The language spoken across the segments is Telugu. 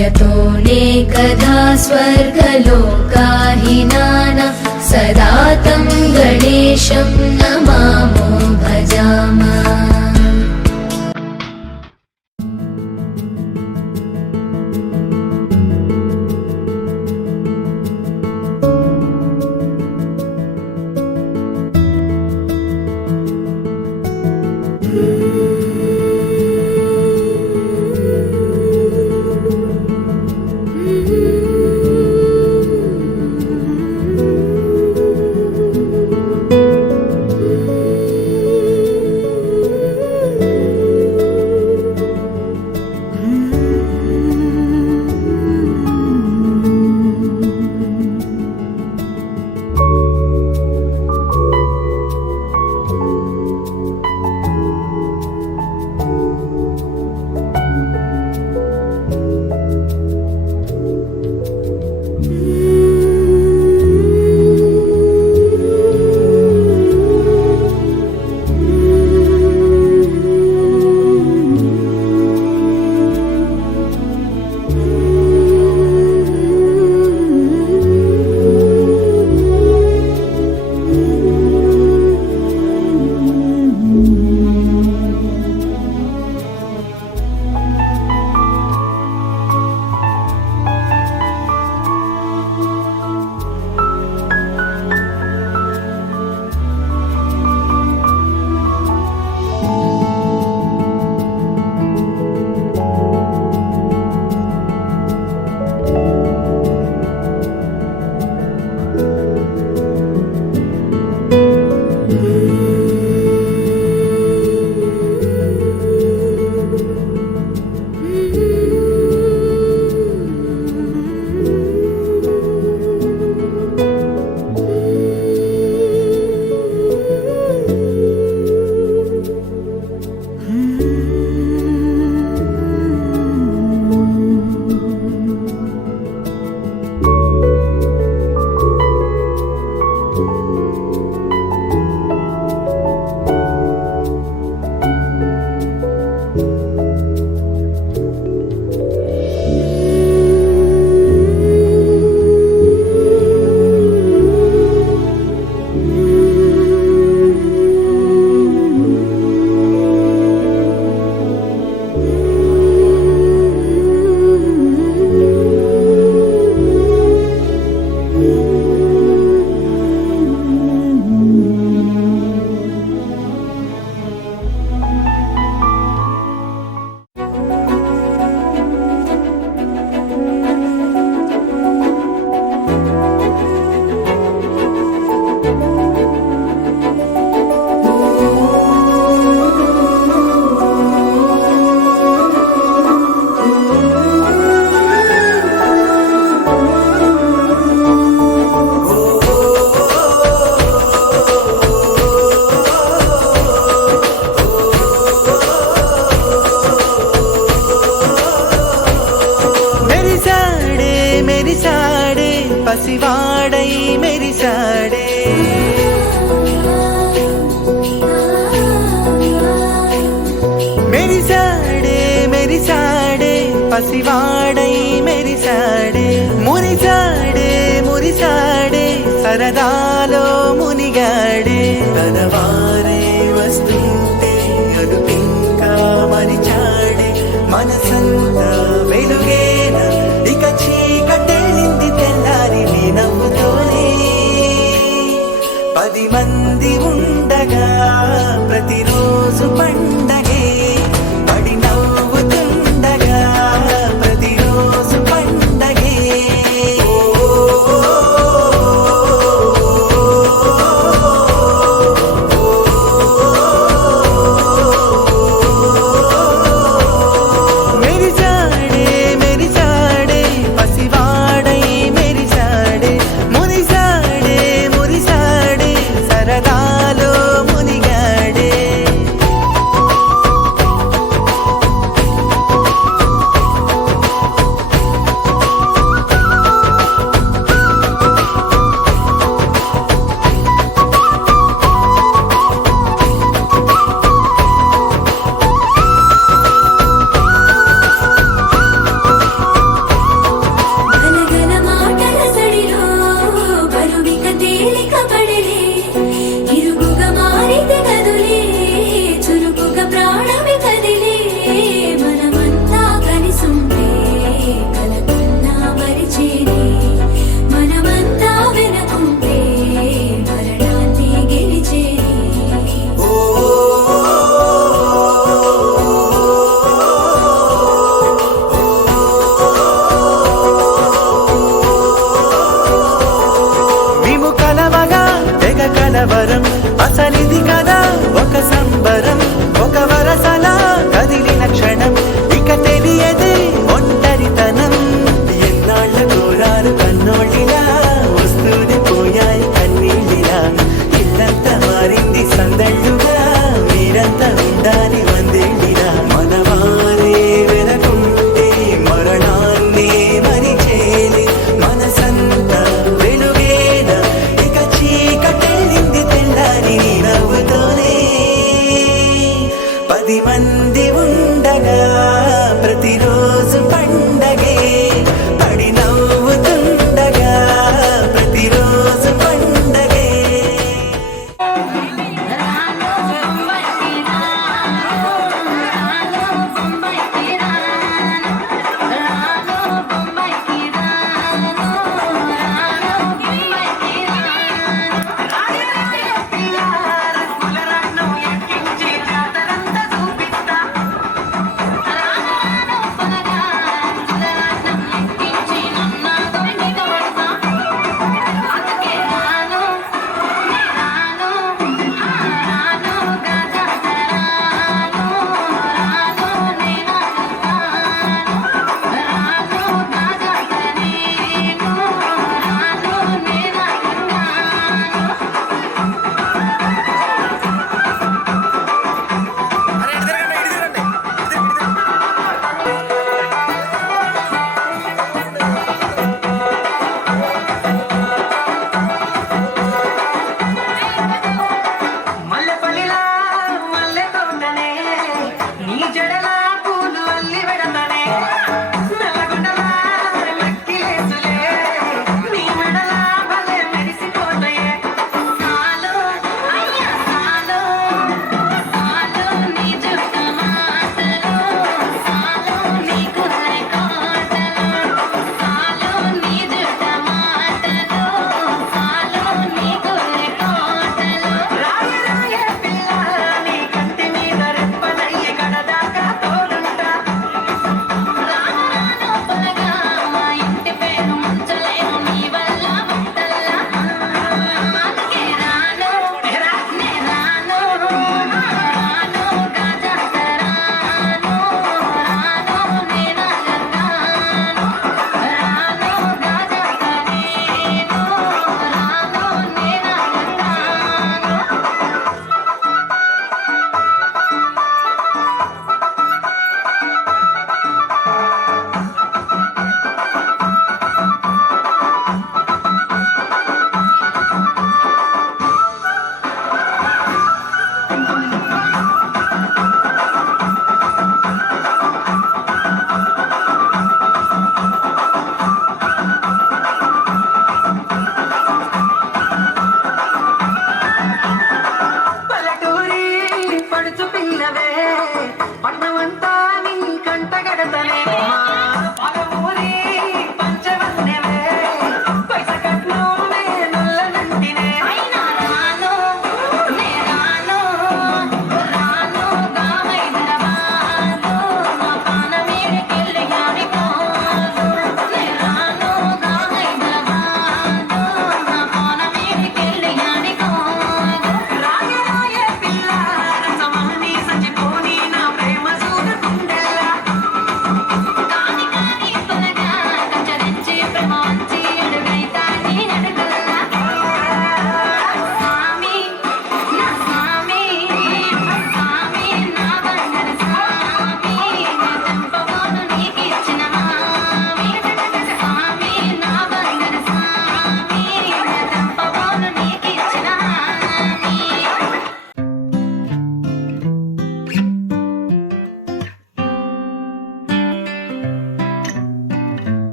यतोऽनेकधा स्वर्गलोकाहिनानां सदा तं गणेशं नमामो भजामः। పసివాడై మెరిశాడే మెరిశాడే మెరిశాడే పసివాడై మెరిశాడే మురిశాడే మురిశాడే సరదాలో మునిగాడే తనవారే వస్తుంటే అదుపింకా మరిచాడే మనసంతా వెలుగేన ఇక చీకటెళ్ళింది తెల్లారి నీ నవ్వుతోనే 10 మంది ఉండగా ప్రతిరోజు పండగే పడి నవ్వుతుండగా ప్రతిరోజు పండగే మెరిశాడే సంబరం ఒక వరసలా కదిలిన క్షణం ఇక తెలియదే ఒంటరితనం ఎన్నాళ్ళ కోరారు కన్నోళ్ళిలా వస్తూనే పోయాయి కన్నీళ్ళిలా ఇల్లంతా మారింది సందళ్ళుగా మీరంతా ఉండాలి వందేళ్ళిలా మనవారే వెనకుంటే మరణాన్నే మరిచేలి మనసంతా వెలుగేన ఇక చీకటెళ్ళింది తెల్లారి నీ నవ్వుతోనే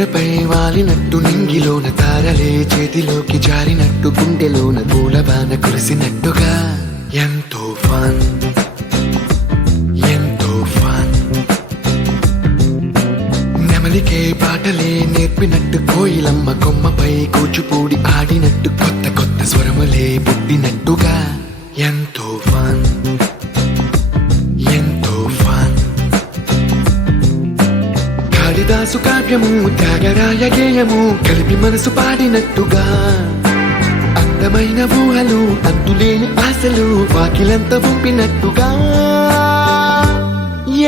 నేలపై వాలినట్టు నింగిలోన తారలే చేతిలోకి జారినట్టు గుండెలోన పూలబాన కురిసినట్టుగా ఎంతో ఫన్ ఎంతో ఫన్ నెమలికే పాటలే నేర్పినట్టు కోయిలమ్మ కొమ్మపై కూచిపూడి ఆడినట్టు కొత్త కొత్త స్వరములే పుట్టినట్టుగా ఎంతో ఫన్ ఎంతో ఫన్ కాళిదాసు కావ్యము త్యాగరాయ గేయము కలిపి మనసు పాడినట్టుగా అందమైన ఊహలు అంతులేని ఆశలు వాకిలంత పంపినట్టుగా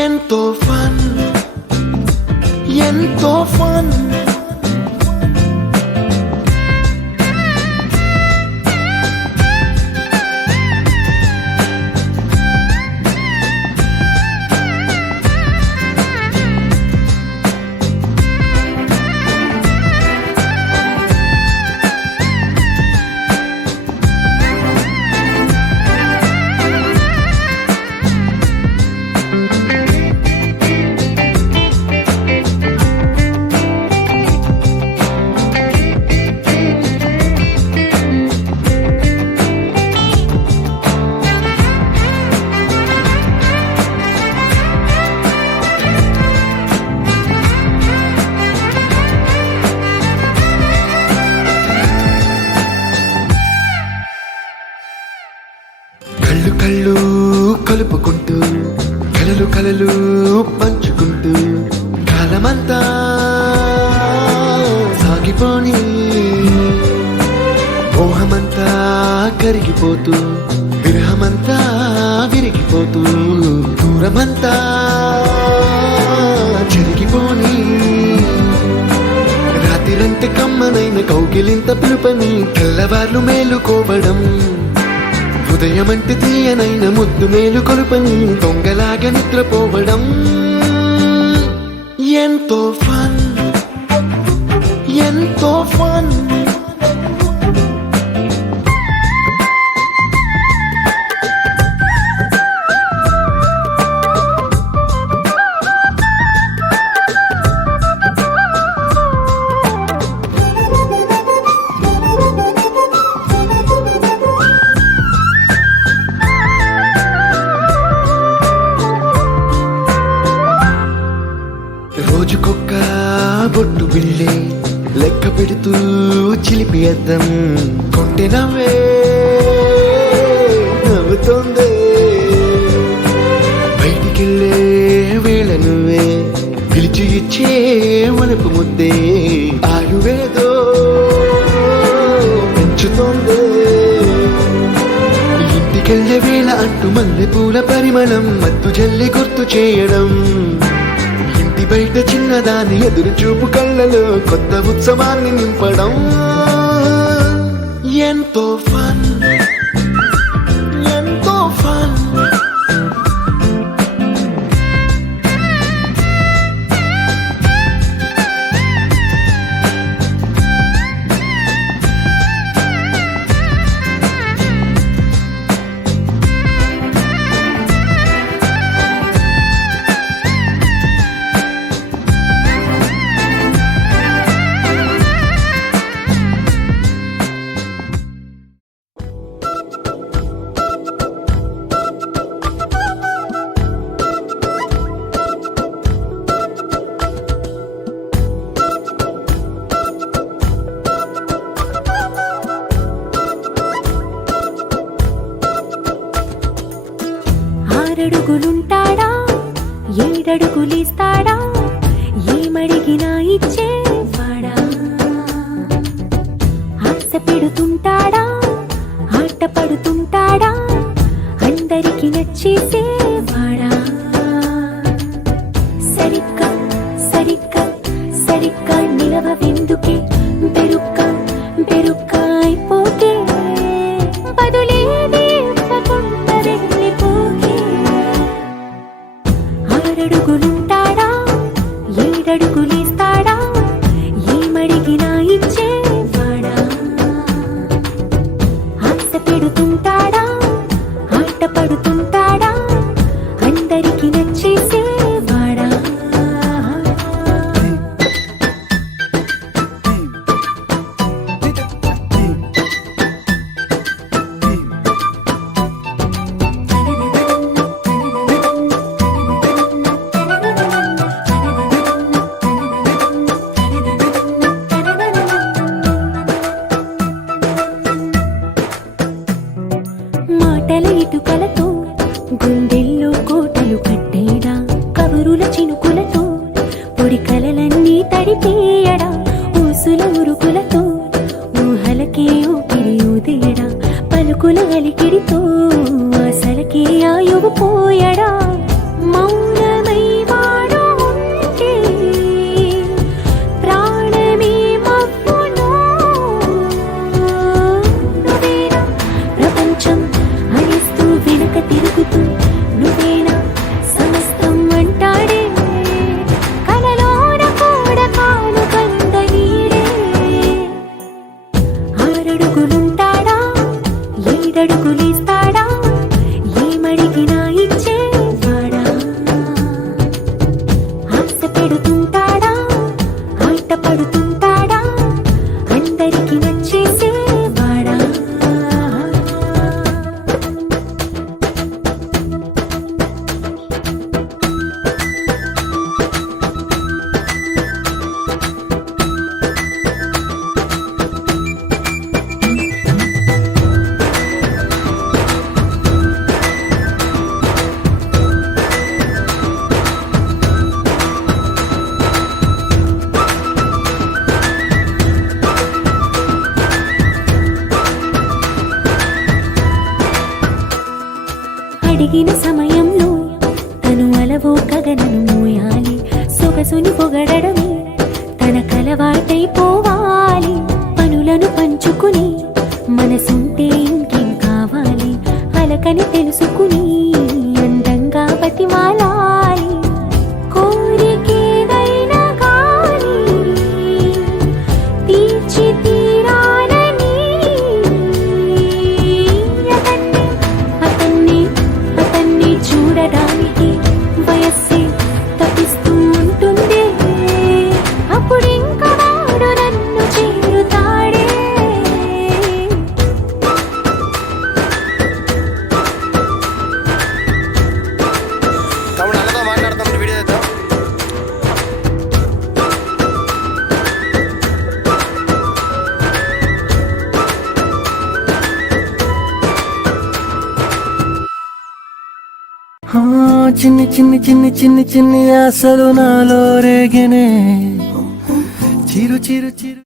ఎంతో ఫన్ ఎంతో ఫన్ కళ్ళు కళ్ళు కలుపుకుంటూ కలలు కలలు పంచుకుంటూ కాలమంతా సాగిపోని మోహమంతా కరిగిపోతూ విరహమంతా విరిగిపోతూ దూరమంతా జరిగిపోని రాత్రిరంటే కమ్మనైన కౌగిలింత పిలుపని తెల్లవార్లు మేలుకోవడం ఉదయమంటే తీయనైన ముద్దు మేలు కొలుపని దొంగలాగా నిద్రపోవడం ఎంతో ఫన్ ఎంతో ఫన్ రోజుకొక్క బొట్టు బిళ్ళే లెక్క పెడుతూ చిలిపి అద్దం కొంటె నవ్వే నవ్వుతోందే బయటికెళ్ళే వేళ నువ్వే పిలిచి ఇచ్చే వనపు ముద్దే ఆయువేదో పెంచుతోందే ఇంటికెళ్ళే వేళ అంటూ మల్లె పూల పరిమళం మత్తు జల్లి గుర్తు చేయడం బయట చిన్నదాని ఎదురు చూపు కళ్ళలో కొత్త ఉత్సవాన్ని నింపడం ఎంతో ఫన్ ఎంతో ఫన్ ఆరడుగులుంటాడా ఏడడుగులిస్తాడా ఏమడిగినా ఇచ్చేవాడా ఆశ పెడుతుంటాడా ఆట పడుతుంటాడా అందరికి నచ్చేసేవాడా సరిగ్గా సరిగ్గా సరిగ్గా నిలవెందుకే బెరుక్క బెరుక్క అయిపోతే బదులేది ఇవ్వకుండా వెళ్ళిపోకే ఆరడుగులుంటాడా ఏడడుగులిస్తాడా ఏమడిగినా ఇచ్చేవాడా ఆశ పెడుతుంటాడా ఆట పడుతుంటాడా అందరికి నచ్చేసేవాడా చిగురుల చినుకులతో పొడి కలలన్నీ తడిపేయడా ఊసుల ఉరుకులతో ఊహలకే ఊపిరి ఊదేయడా పలుకుల అలికిడితో ఆశలకే ఆయువు పోయడా మౌనమై వాడు ఉంటే ప్రాణమే మబ్బును నువ్వేనా ప్రపంచం అనిస్తూ వెనుక తిరుగుతూ నువ్వేనా సమస్తం అంటాడే కలలోన కూడా కాను కంద నీడే ఆరడుగులుంటాడా ఏడడుగులేస్తాడా ఏమడిగినా ఇచ్చేవాడా ఆశ పెడుతుంటాడా ఆట పడుతుంటాడా అందరికి నచ్చేసేవాడా అడిగిన సమయంలో తను అలవో గగనను మోయాలి సొగసుని పొగడమే తన కలవాటైపోవాలి పనులను పంచుకుని మనసుంటే ఇంకేం కావాలి అలకని తెలుసుకుని అందంగా బతిమాలాలి కోరికేదైనా గాని తీర్చి తీరాలని అతన్ని చూడడానికి వయస్సే తప్పిస్తూ ఉంటుంది అప్పుడింక వాడు నన్ను చేరుతాడే తమ్ముడు అన్నతో మాట్లాడతాం వీడియో చేద్దాం. చిన్ని చిన్ని చిన్ని చిన్ని చిన్ని ఆశలు నాలో రేగనే చిరు చిరు చిరు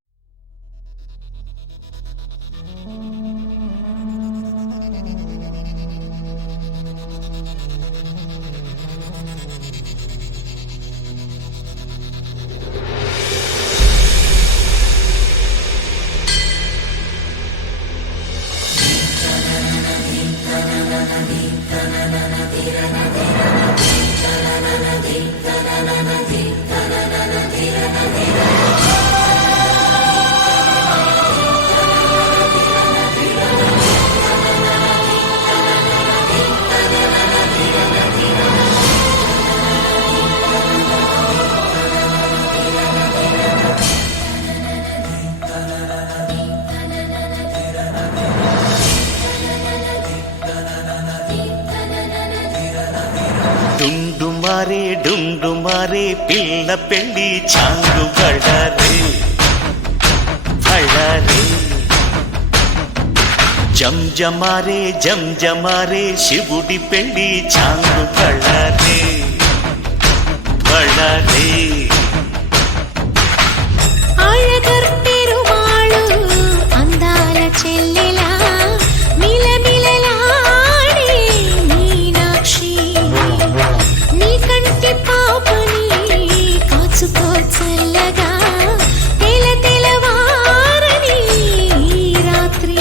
డుండు మారే పిల్ల పెళ్ళి చాంగు బళ్ళారే బళ్ళారే జంజమారే శివుడి పెళ్ళి చాంగు బళ్ళారే బళ్ళారే అழகర్ పెరుమాళు అందాల చెల్లెలా మిలమిలలాడే మీనాక్షి నీ కంటి పాపని కాచుకో చల్లగా తెల తెలవారని రాత్రి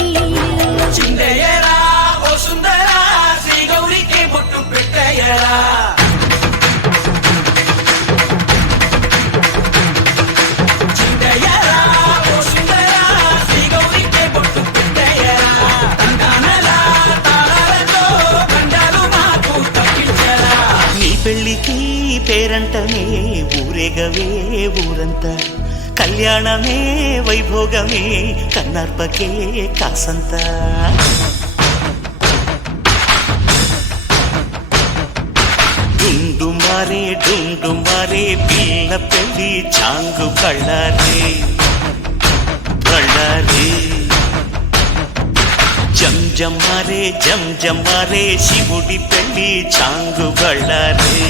చిందయ్యరా ఓ సుందరా శ్రీ గౌరికి బొట్టు పెట్టయ్యరా పెళ్ళికి పేరంటమే ఊరేగవే ఊరంతా కళ్యాణమే వైభోగమే కన్నార్పకే కాసంత డుండు మారే పిల్ల పెళ్ళి చాంగు కళ్ళారే కళ్ళారే జంజమారే శివుడి పెళ్ళి చాంగు బళ్ళారే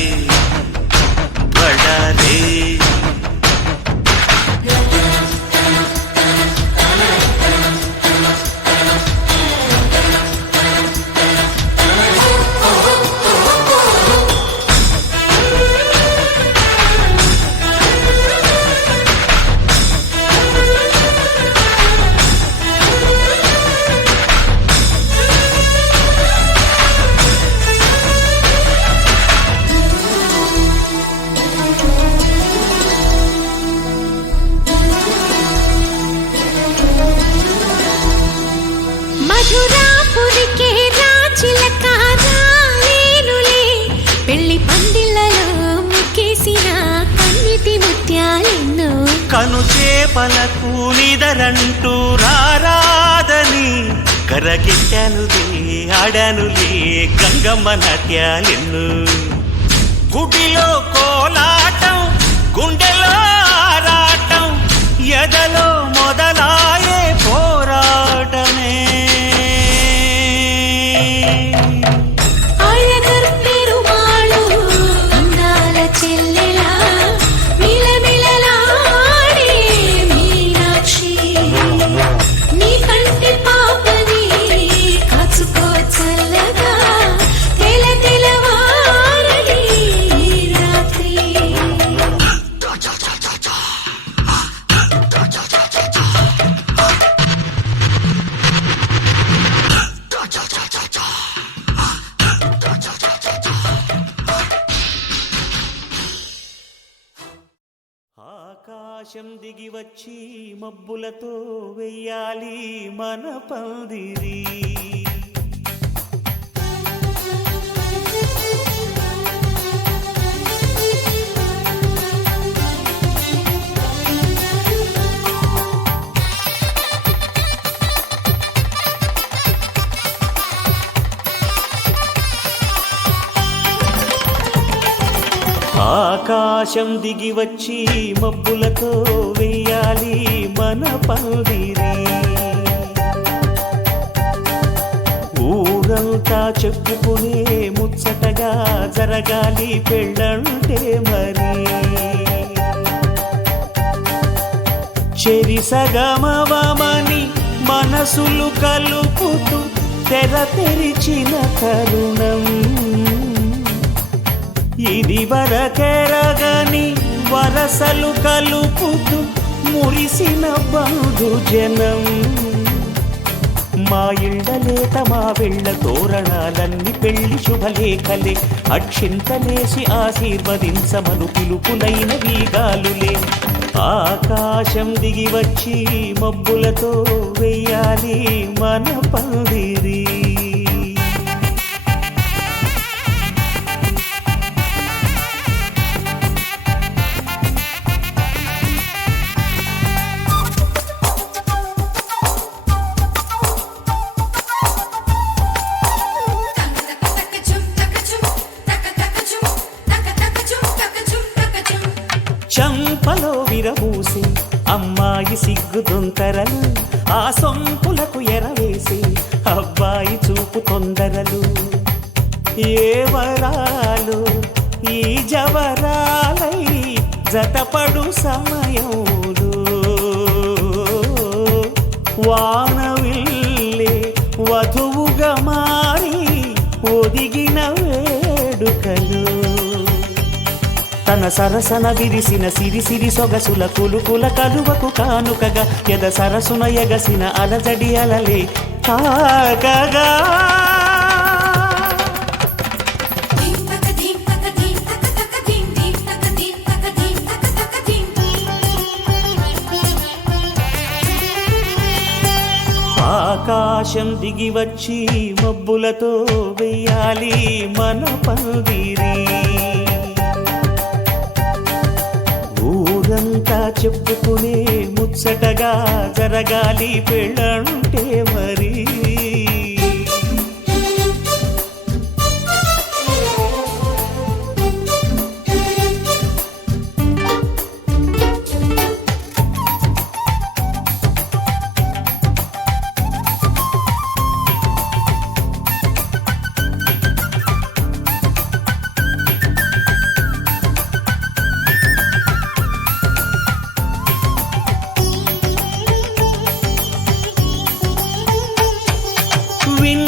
అందాలెన్నో కను చేపలకు నిదరంటూ రారాదని కరగిట్టానులే ఆడానులే గంగమ్మ నాట్యాలెన్ను గుడిలో కోలాటం గుండెలో ఆరాటం ఎదలో మొదలాయే పోరాటమే అழகర్ పెరుమాళు అందాల చెల్లెలా మిలమిలలాడే మీనాక్షి నీ కంటి పాపని కాచుకో చల్లగా తెలవారని ఈ రాత్రి ఆకాశం దిగి వచ్చి మబ్బులతో వెయ్యాలి మన పందిరి ఆకాశం దిగి వచ్చి మబ్బులతో వెయ్యాలి మన పందిరి ఊరంతా చెప్పుకునే ముచ్చటగా జరగాలి పెళ్ళంటే మరి చెరిసగమవమని మనసులు కలుపుతూ తెర తెరిచిన తరుణం ఇది వరకెరగని వరసలు కలుపుతూ మురిసిన బంధుజనం మా ఇళ్ళలేత మా వెళ్ళ తోరణాలన్నీ పెళ్లి శుభలేఖలే అక్షింతలేసి ఆశీర్వదించమను పిలుపులైన వీగాలులే ఆకాశం దిగి వచ్చి మబ్బులతో వెయ్యాలి మన పందిరి చంపలో విరబూసి అమ్మాయి సిగ్గుదొంతరలు ఆ సొంపులకు ఎరవేసి అబ్బాయి చూపు తొందరలు ఏ వరాలు ఈ జవరాలై జతపడు సమయంలో వానవిల్లే వధువుగా మారి ఒదిగిన వేడుకలు తన సరసన విరిసిన సిరిసిరి సొగసుల కులుకుల కలువకు కానుకగా ఎద సరసున ఎగసిన అలజడి అలలే తాకగా ఆకాశం దిగి వచ్చి మబ్బులతో వెయ్యాలి మన పందిరి ఊరంతా చెప్పుకునే ముచ్చటగా జరగాలి పెళ్ళంటే మరి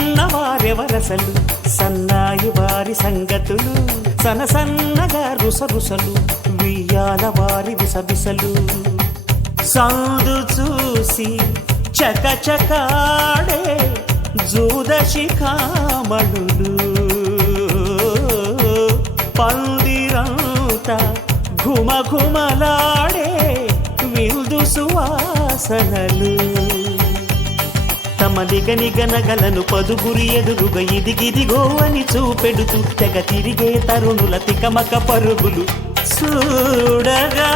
విన్నవారెవరసలు సన్నాయి వారి సంగతులు సనసన్నగా రుసరుసలు వియ్యాల వారి విసబిసలు సందు చూసి చకచకాడే జూదశిఖామణులు పందిరంతా ఘుమఘుమలాడే విందు సువాసనలు తమ నిగనిగనగలను పదుగురి ఎదురుగా ఇదిగిదిగో అని చూపెడుతూ తెగ తిరిగే తరుణుల తికమక పరుగులు చూడగా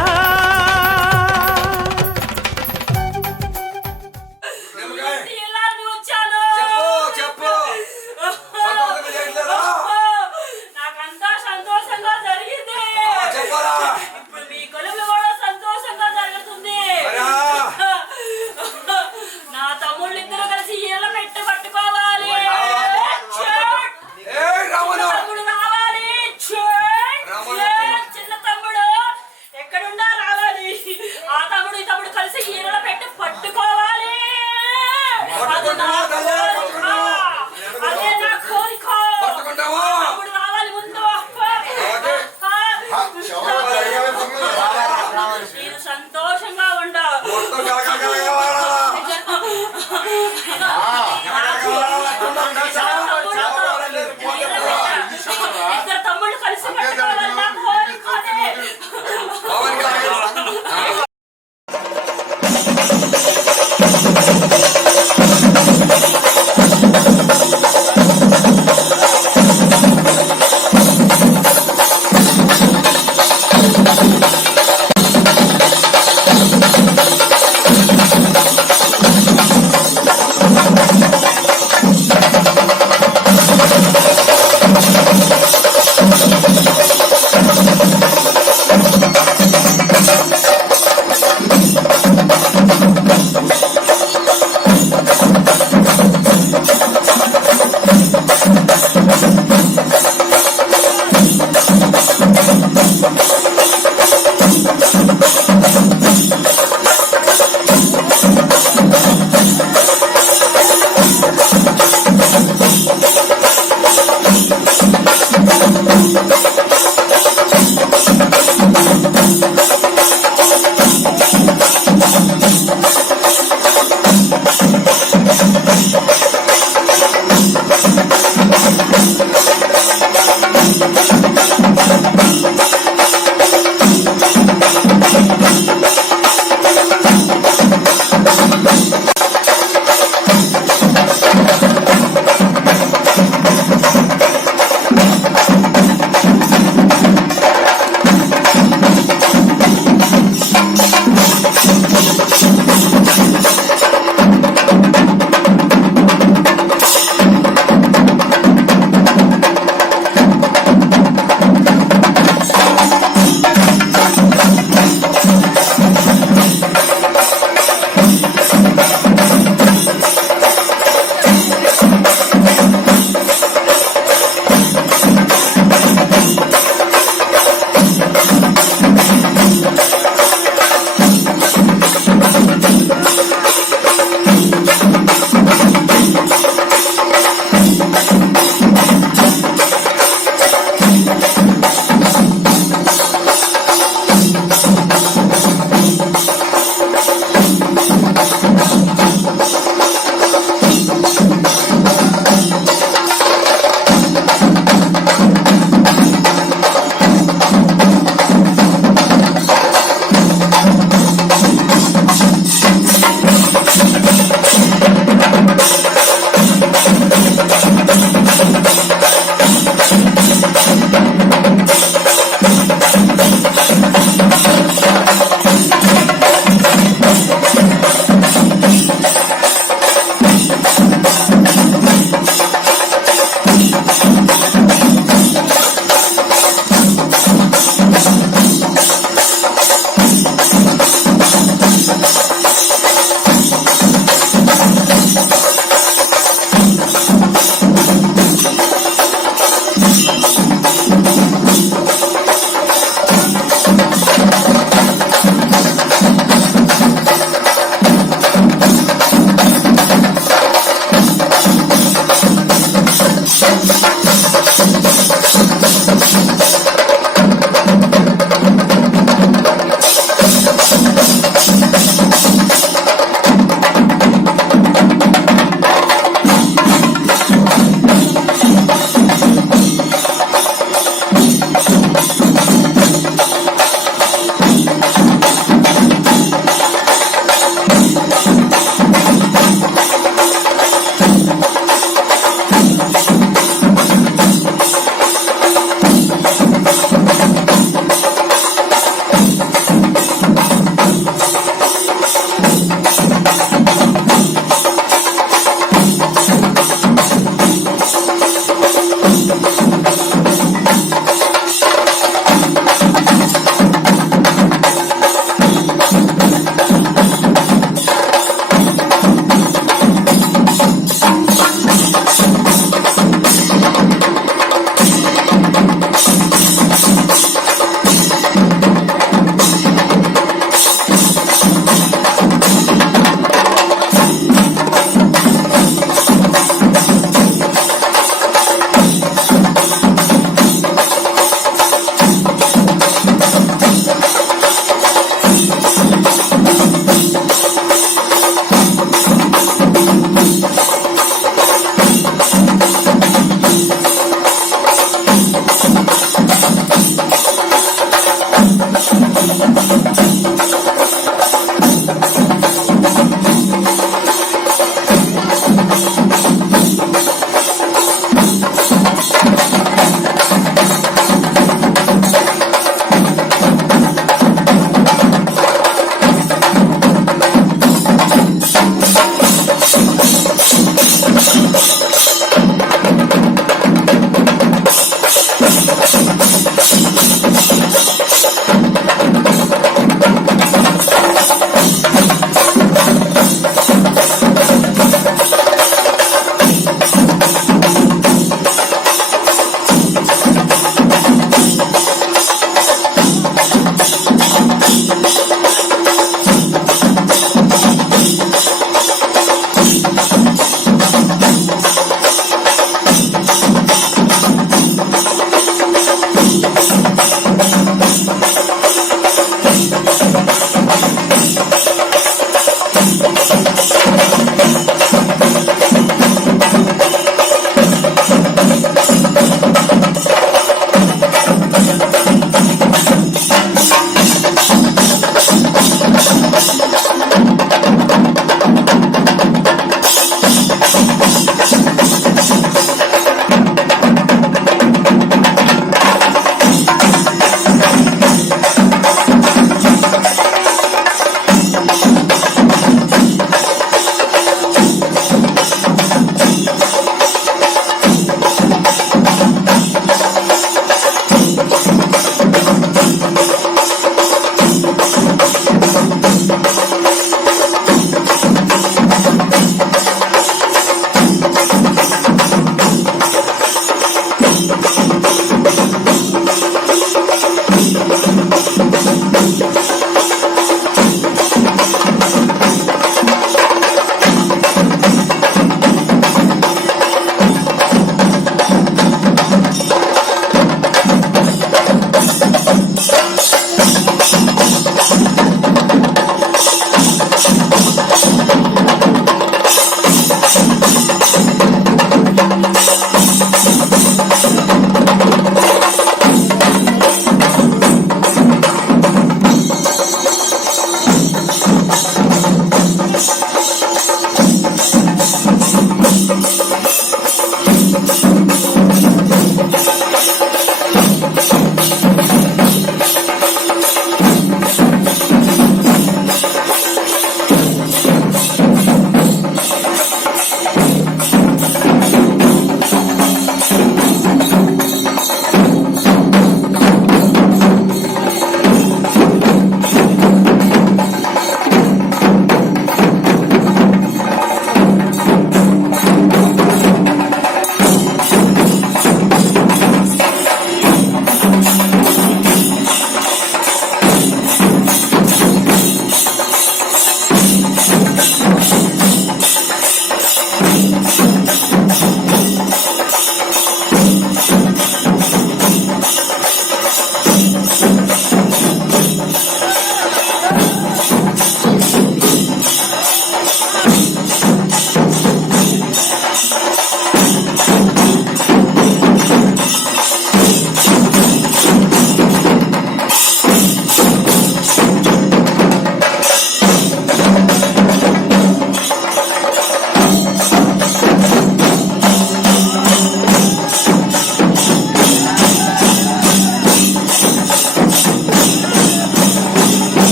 ఆ